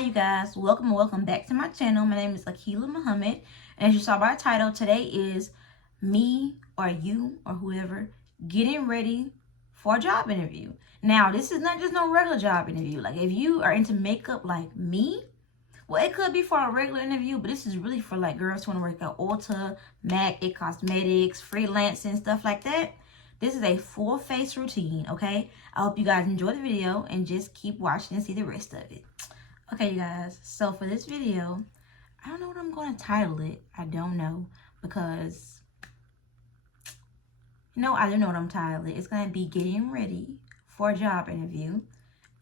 Hi you guys, welcome back to my channel. My name is Akila Muhammad, and as you saw by the title, today is me or you or whoever getting ready for a job interview. Now this is not just no regular job interview. Like if you are into makeup like me, well, it could be for a regular interview, but this is really for like girls who want to work at Ulta, MAC, It Cosmetics, Freelancer and stuff like that. This is a full face routine, okay? I hope you guys enjoy the video and just keep watching and see the rest of it. Okay, you guys, so for this video, I don't know what I'm going to title it. I don't know because, I don't know what I'm titling it. It's going to be getting ready for a job interview.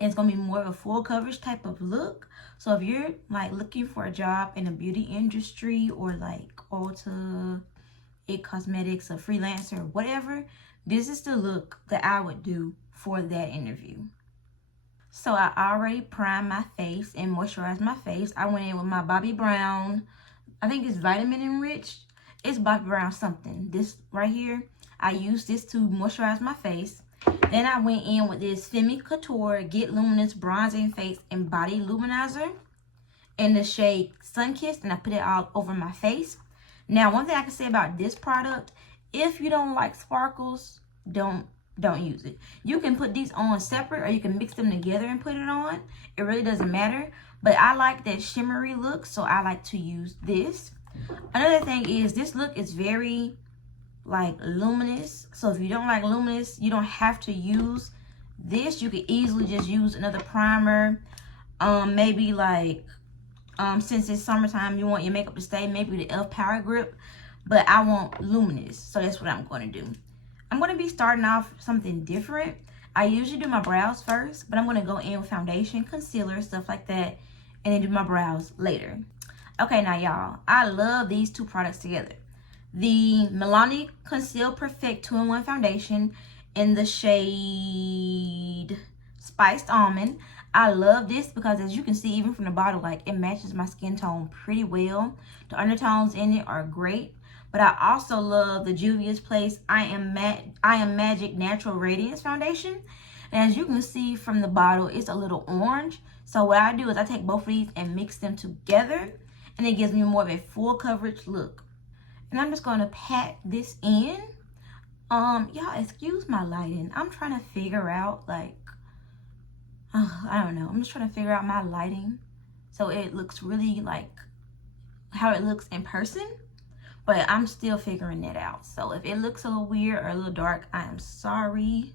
It's going to be more of a full coverage type of look. So if you're like looking for a job in the beauty industry or like Ulta, It Cosmetics, or Freelancer, whatever, this is the look that I would do for that interview. So I already primed my face and moisturized my face. I went in with my Bobbi Brown, I think it's vitamin enriched. It's Bobbi Brown something. This right here, I used this to moisturize my face. Then I went in with this Femme Couture Get Luminous Bronzing Face and Body Luminizer in the shade Sunkissed, and I put it all over my face. Now, one thing I can say about this product, if you don't like sparkles, don't use it. You can put these on separate or you can mix them together and put it on. It really doesn't matter. But I like that shimmery look, so I like to use this. Another thing is this look is very like luminous. So if you don't like luminous, you don't have to use this. You could easily just use another primer. Maybe like since it's summertime, you want your makeup to stay, maybe the e.l.f. Power Grip. But I want luminous, so that's what I'm going to do. I'm going to be starting off something different. I usually do my brows first, but I'm going to go in with foundation, concealer, stuff like that, and then do my brows later. Okay, now y'all, I love these two products together. The Milani Conceal Perfect 2-in-1 Foundation in the shade Spiced Almond. I love this because as you can see, even from the bottle, like it matches my skin tone pretty well. The undertones in it are great. But I also love the Juvia's Place I Am Magic Natural Radiance Foundation. And as you can see from the bottle, it's a little orange. So what I do is I take both of these and mix them together. And it gives me more of a full coverage look. And I'm just going to pat this in. Y'all, excuse my lighting. I'm trying to figure out, like, I don't know. I'm just trying to figure out my lighting. So it looks really like how it looks in person. But I'm still figuring that out. So if it looks a little weird or a little dark, I am sorry.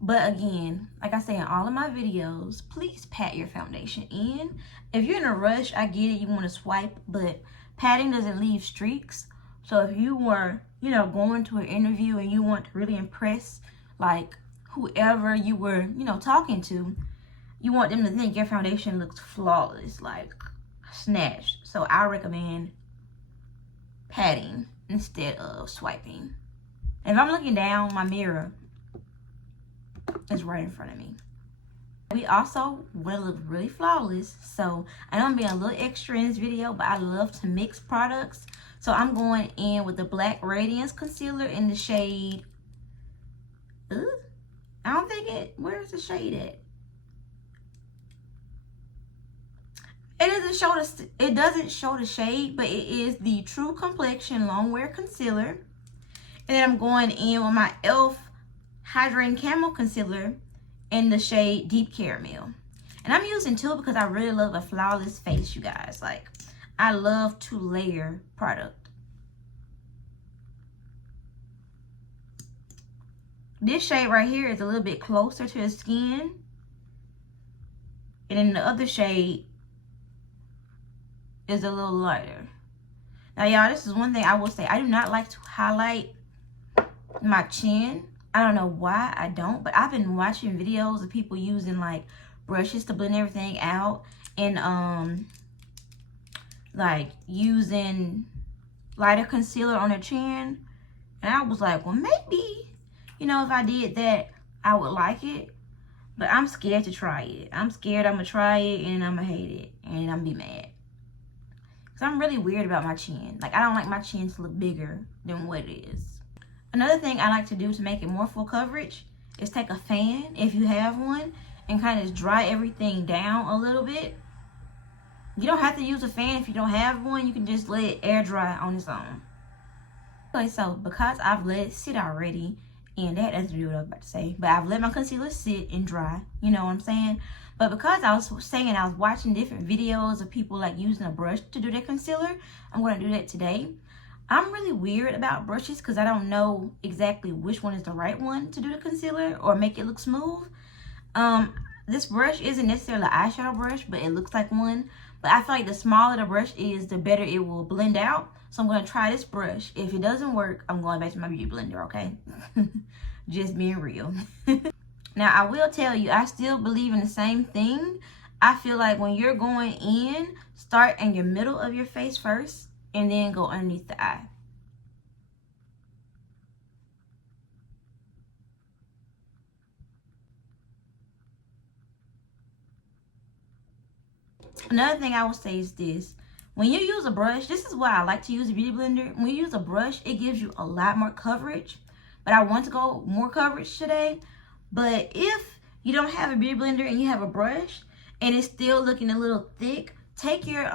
But again, like I say in all of my videos, please pat your foundation in. If you're in a rush, I get it, you want to swipe, but patting doesn't leave streaks. So if you were, going to an interview and you want to really impress, like, whoever you were, talking to, you want them to think your foundation looks flawless, like, snatched. So I recommend patting instead of swiping. If I'm looking down, my mirror is right in front of me. We also want to look really flawless, so I know I'm being a little extra in this video, but I love to mix products. So I'm going in with the Black Radiance Concealer in the shade, I don't think where's the shade at? It doesn't show the shade, but it is the True Complexion Longwear Concealer. And then I'm going in with my e.l.f. Hydrating Camo Concealer in the shade Deep Caramel. And I'm using two because I really love a flawless face, you guys. Like, I love to layer product. This shade right here is a little bit closer to the skin. And then the other shade is a little lighter. Now y'all, this is one thing I will say. I do not like to highlight my chin. I don't know why I don't, but I've been watching videos of people using like brushes to blend everything out and like using lighter concealer on their chin. And I was like, well, maybe, if I did that, I would like it. But I'm scared to try it. I'm scared I'm gonna try it and I'm gonna hate it and I'm gonna be mad. I'm really weird about my chin. Like, I don't like my chin to look bigger than what it is. Another thing I like to do to make it more full coverage is take a fan, if you have one, and kind of dry everything down a little bit. You don't have to use a fan if you don't have one. You can just let it air dry on its own. Okay, so because I've let it sit already, and that had nothing to do with what I was about to say, but I've let my concealer sit and dry, you know what I'm saying? But because I was saying I was watching different videos of people like using a brush to do their concealer, I'm going to do that today. I'm really weird about brushes because I don't know exactly which one is the right one to do the concealer or make it look smooth. This brush isn't necessarily an eyeshadow brush, but it looks like one. But I feel like the smaller the brush is, the better it will blend out. So I'm going to try this brush. If it doesn't work, I'm going back to my beauty blender, okay? Just being real. Now, I will tell you, I still believe in the same thing. I feel like when you're going in, start in your middle of your face first, and then go underneath the eye. Another thing I will say is this. When you use a brush, this is why I like to use a beauty blender. When you use a brush, it gives you a lot more coverage. But I want to go more coverage today. But if you don't have a beauty blender and you have a brush and it's still looking a little thick, take your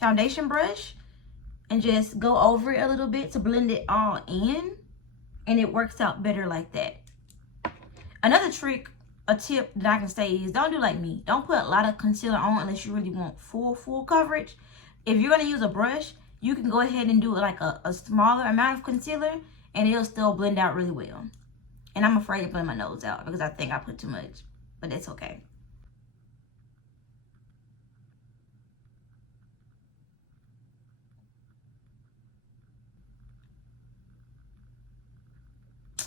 foundation brush and just go over it a little bit to blend it all in. And it works out better like that. Another trick, a tip that I can say is don't do like me. Don't put a lot of concealer on unless you really want full coverage. If you're going to use a brush, you can go ahead and do like a smaller amount of concealer and it'll still blend out really well. And I'm afraid to put my nose out because I think I put too much, but it's okay.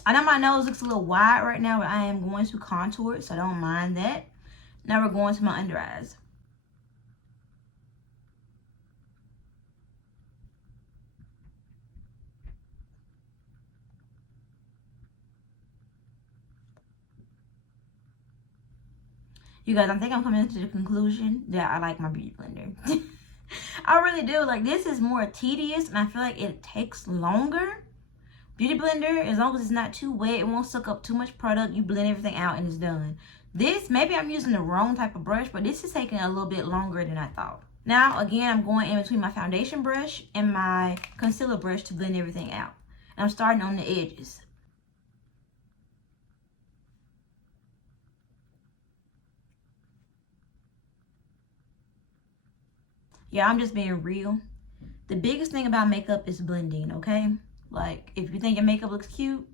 I know my nose looks a little wide right now, but I am going to contour it, so I don't mind that. Now we're going to my under eyes. You guys, I think I'm coming to the conclusion that I like my beauty blender. I really do. Like, this is more tedious, and I feel like it takes longer. Beauty blender, as long as it's not too wet, it won't suck up too much product. You blend everything out and it's done. This, maybe I'm using the wrong type of brush, but this is taking a little bit longer than I thought. Now, again, I'm going in between my foundation brush and my concealer brush to blend everything out. And I'm starting on the edges. Yeah, I'm just being real. The biggest thing about makeup is blending, okay? Like, if you think your makeup looks cute,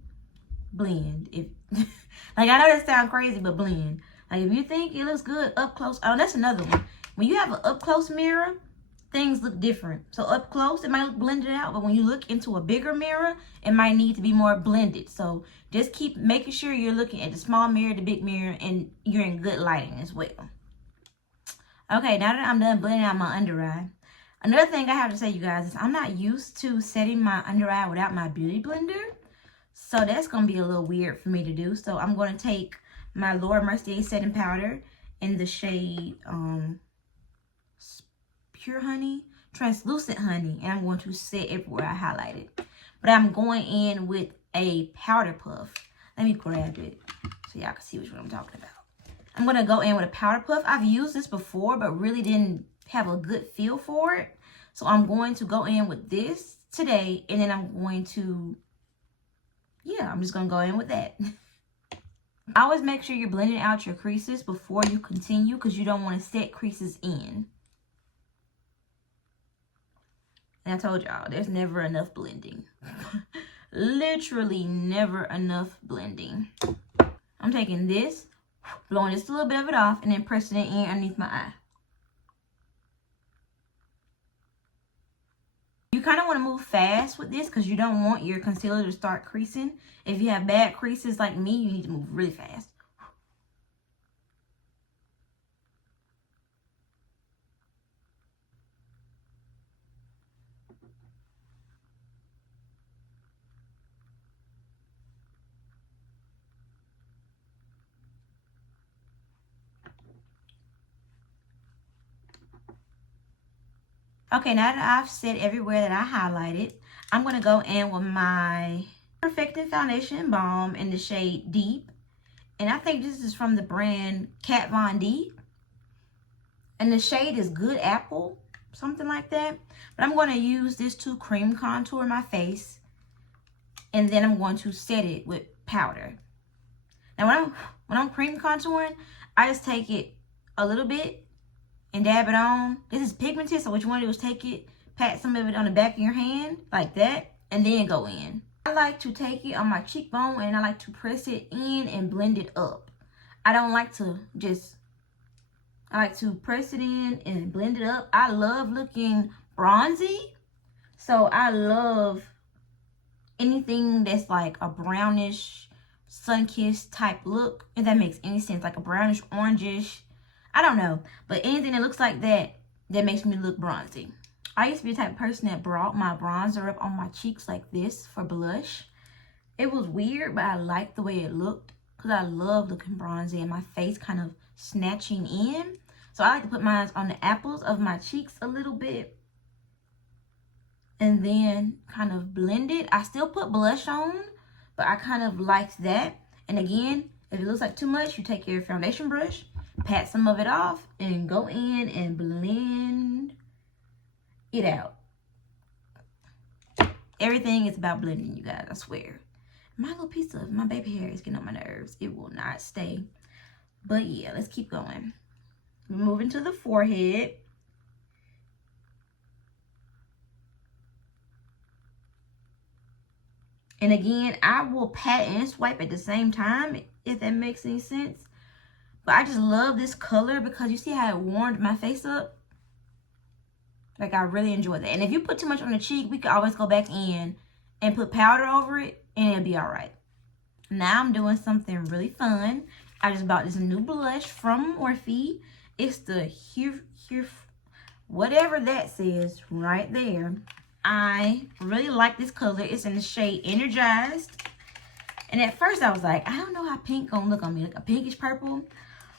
blend. If like, I know that sounds crazy, but blend. Like, if you think it looks good up close, oh, that's another one. When you have an up close mirror, things look different. So up close, it might look blended out, but when you look into a bigger mirror, it might need to be more blended. So just keep making sure you're looking at the small mirror, the big mirror, and you're in good lighting as well. Okay, now that I'm done blending out my under eye, another thing I have to say, you guys, is I'm not used to setting my under eye without my beauty blender. So that's going to be a little weird for me to do. So I'm going to take my Laura Mercier setting powder in the shade Pure Honey, Translucent Honey. And I'm going to set everywhere I highlighted. But I'm going in with a powder puff. Let me grab it so y'all can see which one I'm talking about. I'm going to go in with a powder puff. I've used this before, but really didn't have a good feel for it. So I'm going to go in with this today. And then I'm going to, yeah, I'm just going to go in with that. Always make sure you're blending out your creases before you continue because you don't want to set creases in. And I told y'all, there's never enough blending. Literally never enough blending. I'm taking this, blowing just a little bit of it off, and then pressing it in underneath my eye. You kind of want to move fast with this because you don't want your concealer to start creasing. If you have bad creases like me, you need to move really fast. Okay, now that I've set everywhere that I highlighted, I'm going to go in with my Perfecting Foundation Balm in the shade Deep. And I think this is from the brand Kat Von D. And the shade is Good Apple, something like that. But I'm going to use this to cream contour my face. And then I'm going to set it with powder. Now when I'm cream contouring, I just take it a little bit and dab it on. This is pigmented, so what you want to do is take it, pat some of it on the back of your hand like that, and then go in. I like to take it on my cheekbone and I like to press it in and blend it up. I don't like to just, I like to press it in and blend it up. I love looking bronzy, so I love anything that's like a brownish, sun-kissed type look, if that makes any sense, like a brownish, orangish, I don't know, but anything that looks like that, that makes me look bronzy. I used to be the type of person that brought my bronzer up on my cheeks like this for blush. It was weird, but I liked the way it looked because I love looking bronzy and my face kind of snatching in. So I like to put mine on the apples of my cheeks a little bit and then kind of blend it. I still put blush on, but I kind of liked that. And again, if it looks like too much, you take your foundation brush, pat some of it off, and go in and blend it out. Everything is about blending, you guys, I swear. My little piece of my baby hair is getting on my nerves. It will not stay. But yeah, let's keep going. We're moving to the forehead. And again, I will pat and swipe at the same time, if that makes any sense. But I just love this color because you see how it warmed my face up? Like, I really enjoy that. And if you put too much on the cheek, we can always go back in and put powder over it, and it'll be all right. Now I'm doing something really fun. I just bought this new blush from Morphe. It's the whatever that says right there. I really like this color. It's in the shade Energized. And at first I was like, I don't know how pink gonna look on me, like a pinkish purple.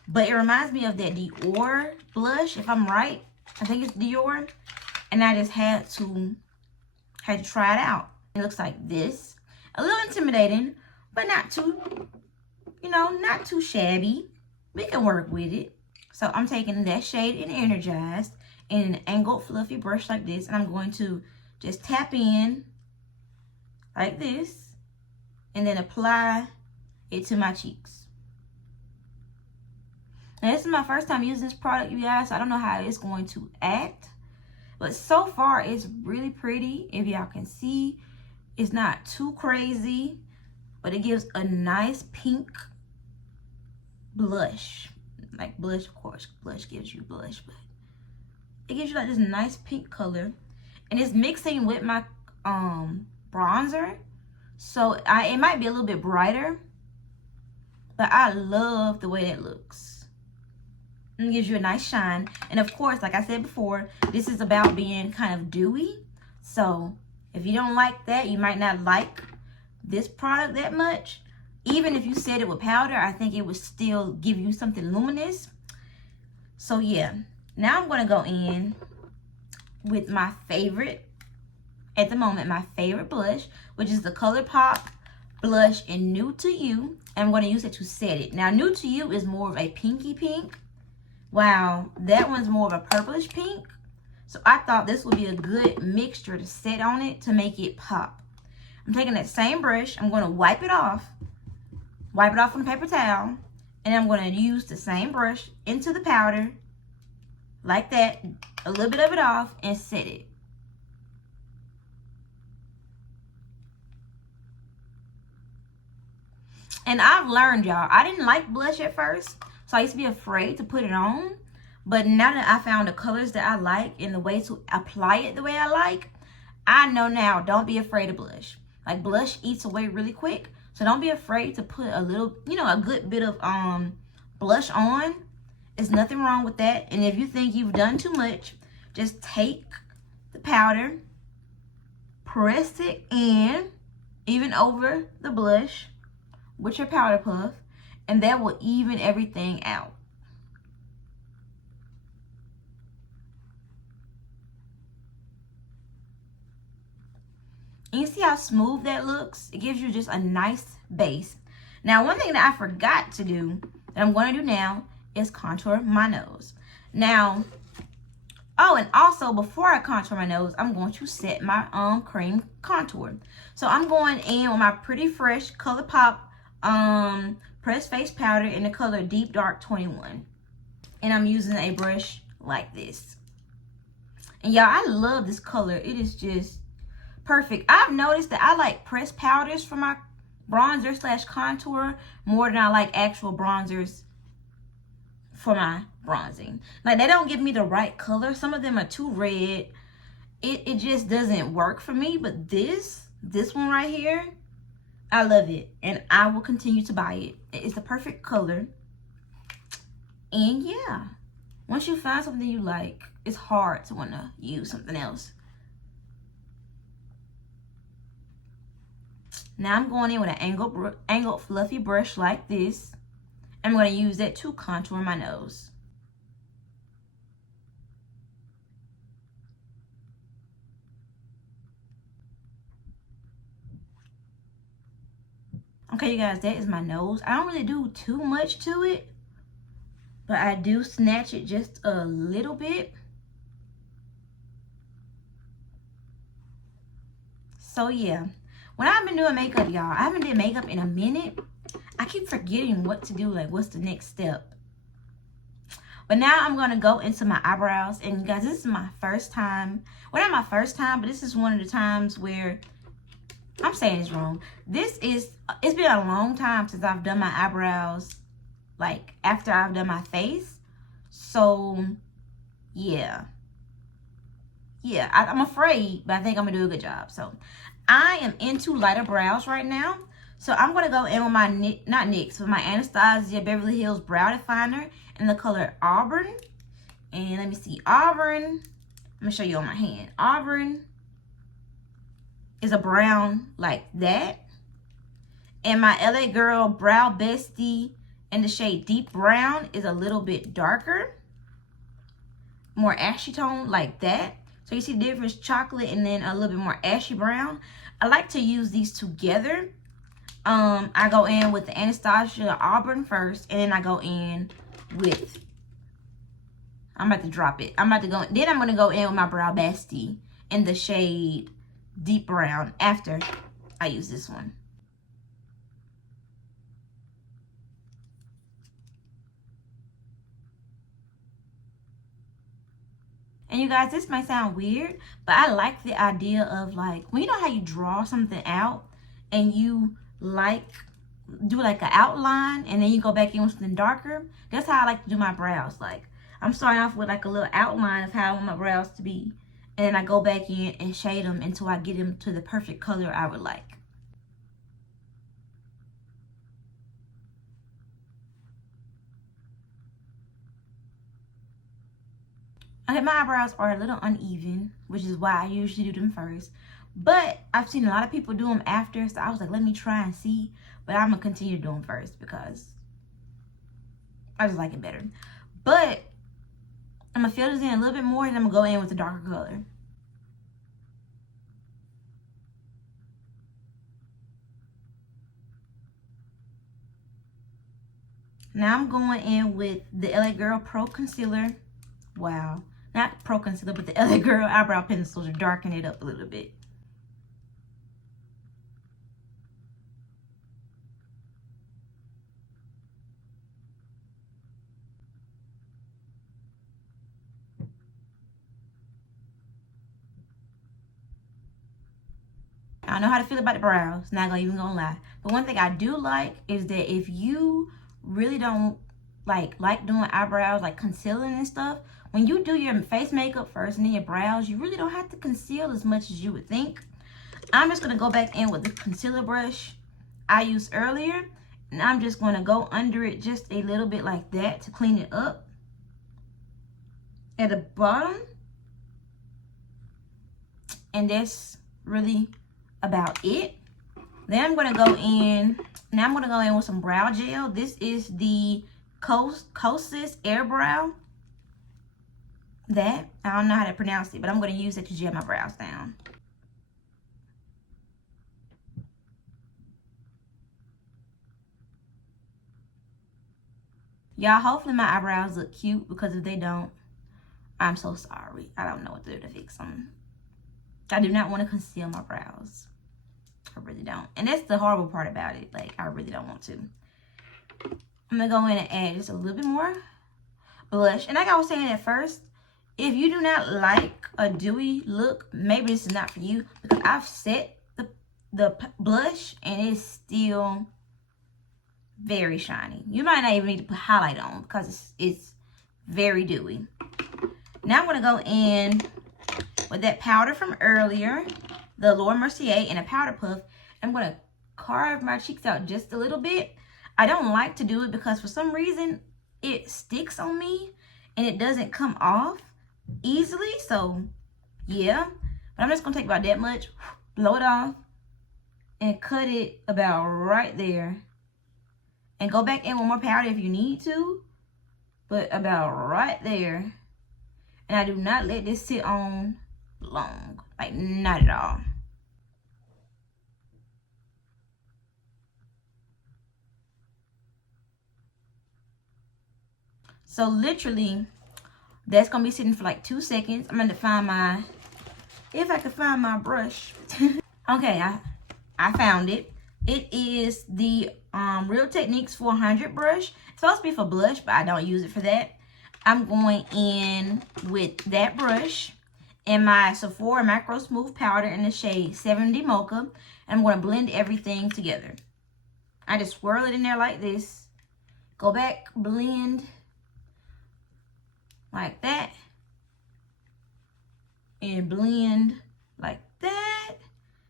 But it reminds me of that Dior blush, if I'm right. I think it's Dior. And I just had to try it out. It looks like this. A little intimidating, but not too, you know, not too shabby. We can work with it. So I'm taking that shade in Energized in an angled fluffy brush like this. And I'm going to just tap in like this and then apply it to my cheeks. Now, this is my first time using this product, you guys, so I don't know how it's going to act. But so far, it's really pretty. If y'all can see, it's not too crazy, but it gives a nice pink blush. Like blush, of course, blush gives you blush, but it gives you like this nice pink color. And it's mixing with my bronzer. So it might be a little bit brighter, but I love the way that looks. And it gives you a nice shine. And of course, like I said before, this is about being kind of dewy. So if you don't like that, you might not like this product that much. Even if you set it with powder, I think it would still give you something luminous. So yeah, now I'm gonna go in with my favorite, at the moment, my favorite blush, which is the ColourPop blush in New to You. And I'm going to use it to set it. Now, New to You is more of a pinky pink. Wow, that one's more of a purplish pink. So I thought this would be a good mixture to set on it to make it pop. I'm taking that same brush. I'm going to wipe it off. Wipe it off on a paper towel. And I'm going to use the same brush into the powder. Like that. A little bit of it off and set it. And I've learned, y'all, I didn't like blush at first, so I used to be afraid to put it on. But now that I found the colors that I like and the way to apply it the way I like, I know now, don't be afraid of blush. Like, blush eats away really quick, so don't be afraid to put a little, you know, a good bit of blush on. There's nothing wrong with that. And if you think you've done too much, just take the powder, press it in, even over the blush with your powder puff, and that will even everything out. And you see how smooth that looks? It gives you just a nice base. Now, one thing that I forgot to do, that I'm going to do now, is contour my nose. Now, oh, and also before I contour my nose, I'm going to set my cream contour. So I'm going in with my Pretty Fresh ColourPop pressed face powder in the color Deep Dark 21. And I'm using a brush like this. And y'all, I love this color. It is just perfect. I've noticed that I like pressed powders for my bronzer slash contour more than I like actual bronzers for my bronzing. Like, they don't give me the right color. Some of them are too red. It just doesn't work for me. But this one right here, I love it. And I will continue to buy it. It's the perfect color. And yeah, once you find something you like, it's hard to want to use something else. Now I'm going in with an angled fluffy brush like this. I'm going to use that to contour my nose. Okay, you guys, that is my nose. I don't really do too much to it, but I do snatch it just a little bit. So yeah, when I've been doing makeup, y'all, I haven't did makeup in a minute. I keep forgetting what to do, like what's the next step. But now I'm going to go into my eyebrows. And you guys, this is my first time. Well, not my first time, but this is one of the times where, I'm saying this wrong. It's been a long time since I've done my eyebrows, like after I've done my face. So, yeah. Yeah, I'm afraid, but I think I'm going to do a good job. So, I am into lighter brows right now. So, I'm going to go in with my, not NYX, but my Anastasia Beverly Hills Brow Definer in the color Auburn. And let me see, Auburn. I'm going to show you on my hand. Auburn is a brown like that. And my LA Girl Brow Bestie in the shade Deep Brown is a little bit darker. More ashy tone like that. So you see the difference, chocolate and then a little bit more ashy brown. I like to use these together. I go in with the Anastasia Auburn first, and then I go in with, I'm about to drop it. Then I'm going to go in with my Brow Bestie in the shade Deep Brown after I use this one. And you guys, this might sound weird, but I like the idea of, like, when you know how you draw something out and you do like an outline and then you go back in with something darker. That's how I like to do my brows. Like, I'm starting off with like a little outline of how I want my brows to be, and then I go back in and shade them until I get them to the perfect color I would like. Okay, my eyebrows are a little uneven, which is why I usually do them first. But I've seen a lot of people do them after, so I was like, let me try and see. But I'm going to continue to do them first because I just like it better. But I'm going to fill this in a little bit more, and I'm going to go in with a darker color. Now I'm going in with the LA Girl Pro Concealer. Wow. Not Pro Concealer, but the LA Girl Eyebrow Pencil to darken it up a little bit. I don't know how to feel about the brows, not even gonna lie. But one thing I do like is that if you really don't like doing eyebrows, like concealing and stuff, when you do your face makeup first and then your brows, you really don't have to conceal as much as you would think. I'm just gonna go back in with the concealer brush I used earlier, and I'm just gonna go under it just a little bit like that to clean it up at the bottom. And that's really about it. Then I'm gonna go in. Now I'm gonna go in with some brow gel. This is the Kosas Air Brow. I don't know how to pronounce it, but I'm gonna use it to gel my brows down. Y'all, hopefully my eyebrows look cute, because if they don't, I'm so sorry. I don't know what to do to fix them. I do not want to conceal my brows. I really don't. And that's the horrible part about it. Like, I really don't want to. I'm going to go in and add just a little bit more blush. And like I was saying at first, if you do not like a dewy look, maybe this is not for you. Because I've set the blush and it's still very shiny. You might not even need to put highlight on because it's very dewy. Now I'm going to go in with that powder from earlier, the Laura Mercier and a powder puff. I'm going to carve my cheeks out just a little bit. I don't like to do it because for some reason it sticks on me and it doesn't come off easily. So yeah, but I'm just going to take about that much, blow it off, and cut it about right there. And go back in with more powder if you need to, but about right there. And I do not let this sit on long, like not at all. So literally, that's gonna be sitting for like 2 seconds. I'm gonna find my, if I can find my brush. Okay, I found it. It is the Real Techniques 400 brush. It's supposed to be for blush, but I don't use it for that. I'm going in with that brush and my Sephora Macro Smooth Powder in the shade 70 Mocha. And I'm going to blend everything together. I just swirl it in there like this. Go back, blend like that. And blend like that.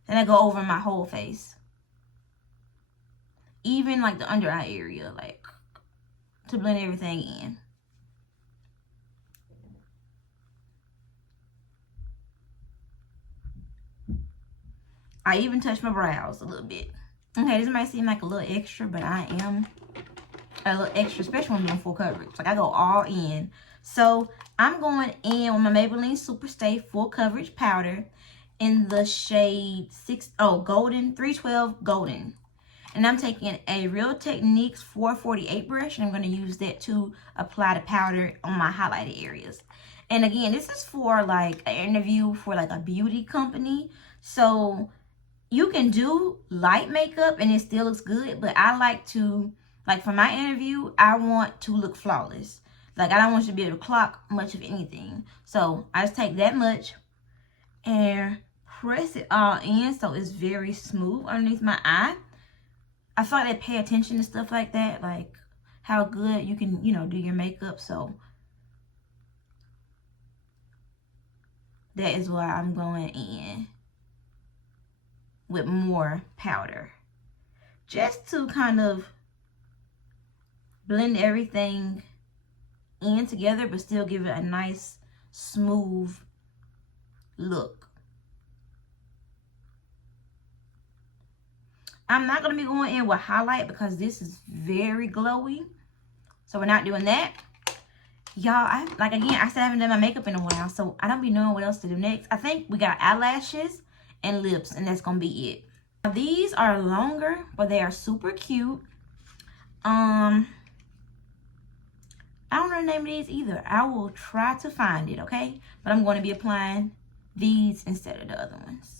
Then I go over my whole face. Even like the under eye area, like to blend everything in. I even touch my brows a little bit. Okay, this might seem like a little extra, but I am a little extra, especially when I'm doing full coverage. Like I go all in. So I'm going in with my Maybelline Superstay Full Coverage Powder in the shade Golden, 312 Golden. And I'm taking a Real Techniques 448 brush, and I'm going to use that to apply the powder on my highlighted areas. And again, this is for like an interview for like a beauty company. So you can do light makeup and it still looks good, but I like to, like for my interview, I want to look flawless. Like I don't want you to be able to clock much of anything. So I just take that much and press it all in so it's very smooth underneath my eye. I feel like they pay attention to stuff like that, like how good you can, you know, do your makeup. So that is why I'm going in with more powder, just to kind of blend everything in together, but still give it a nice, smooth look. I'm not going to be going in with highlight because this is very glowy. So we're not doing that. Y'all, I still haven't done my makeup in a while, so I don't be knowing what else to do next. I think we got eyelashes and lips, and that's going to be it. Now, these are longer, but they are super cute. I don't know the name of these either. I will try to find it, okay? But I'm going to be applying these instead of the other ones.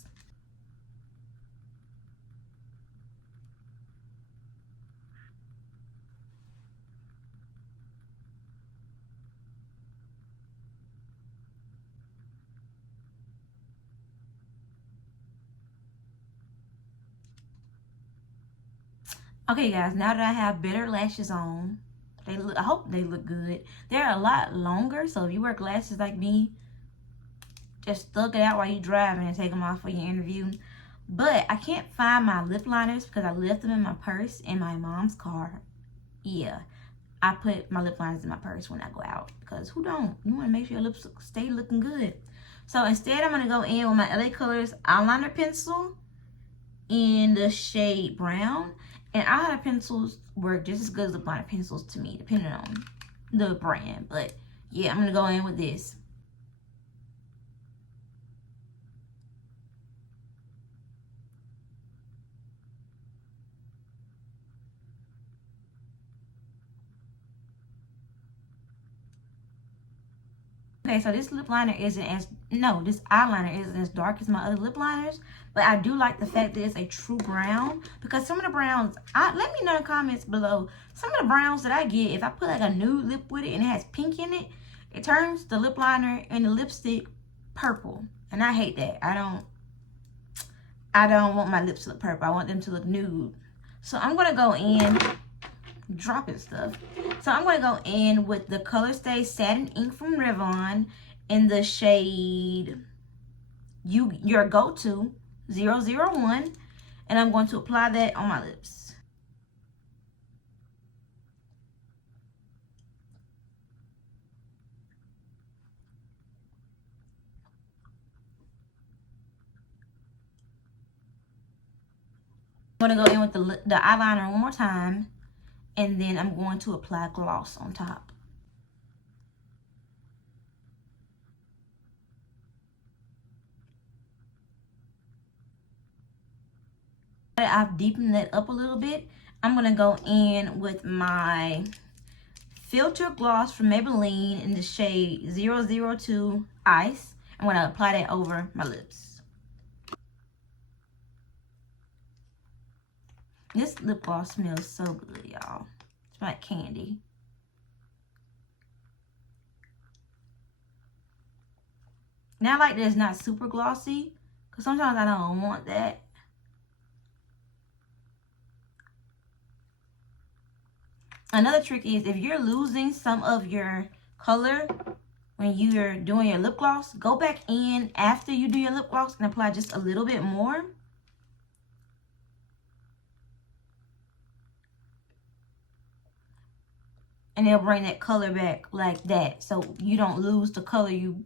Okay, guys, now that I have better lashes on, I hope they look good. They're a lot longer, so if you wear glasses like me, just thug it out while you're driving and take them off for your interview. But I can't find my lip liners because I left them in my purse in my mom's car. Yeah, I put my lip liners in my purse when I go out because who don't? You want to make sure your lips stay looking good. So instead, I'm going to go in with my LA Colors eyeliner pencil in the shade brown. And eyeliner pencils work just as good as lip liner pencils to me, depending on the brand. But yeah, I'm going to go in with this. Okay, so this lip liner isn't as, no, this eyeliner isn't as dark as my other lip liners. But I do like the fact that it's a true brown. Because some of the browns, let me know in the comments below. Some of the browns that I get, if I put like a nude lip with it and it has pink in it, it turns the lip liner and the lipstick purple. And I hate that. I don't want my lips to look purple. I want them to look nude. So I'm going to go in, dropping stuff. So I'm going to go in with the Color Stay Satin Ink from Revlon in the shade Your Go-To 001. And I'm going to apply that on my lips. I'm going to go in with the eyeliner one more time. And then I'm going to apply gloss on top. I've deepened that up a little bit. I'm going to go in with my Filter Gloss from Maybelline in the shade 002 Ice. I'm going to apply that over my lips. This lip gloss smells so good, y'all. It's like candy. Now, I like that it's not super glossy, because sometimes I don't want that. Another trick is if you're losing some of your color when you're doing your lip gloss, go back in after you do your lip gloss and apply just a little bit more. And it'll bring that color back like that, so you don't lose the color you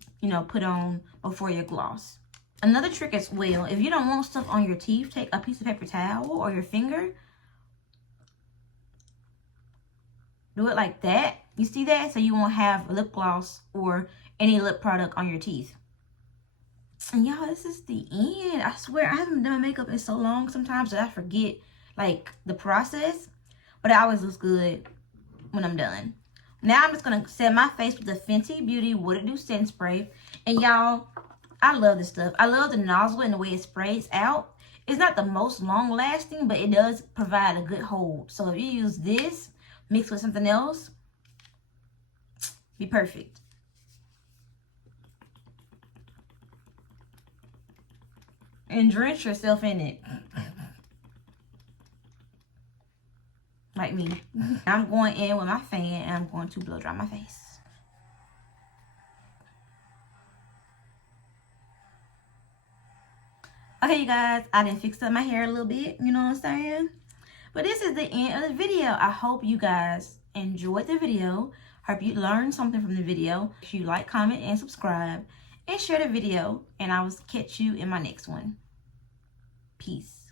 put on before your gloss. Another trick as well, if you don't want stuff on your teeth, take a piece of paper towel or your finger. Do it like that. You see that? So you won't have lip gloss or any lip product on your teeth. And y'all, this is the end. I swear, I haven't done my makeup in so long sometimes that I forget like the process. But it always looks good when I'm done. Now I'm just going to set my face with the Fenty Beauty What It Do Setting Spray. And y'all, I love this stuff. I love the nozzle and the way it sprays out. It's not the most long lasting, but it does provide a good hold. So if you use this mixed with something else, be perfect. And drench yourself in it. Like me. I'm going in with my fan and I'm going to blow dry my face. Okay, you guys, I done fixed up my hair a little bit, you know what I'm saying? But this is the end of the video. I hope you guys enjoyed the video. Hope you learned something from the video. If you like, comment, and subscribe. And share the video. And I will catch you in my next one. Peace.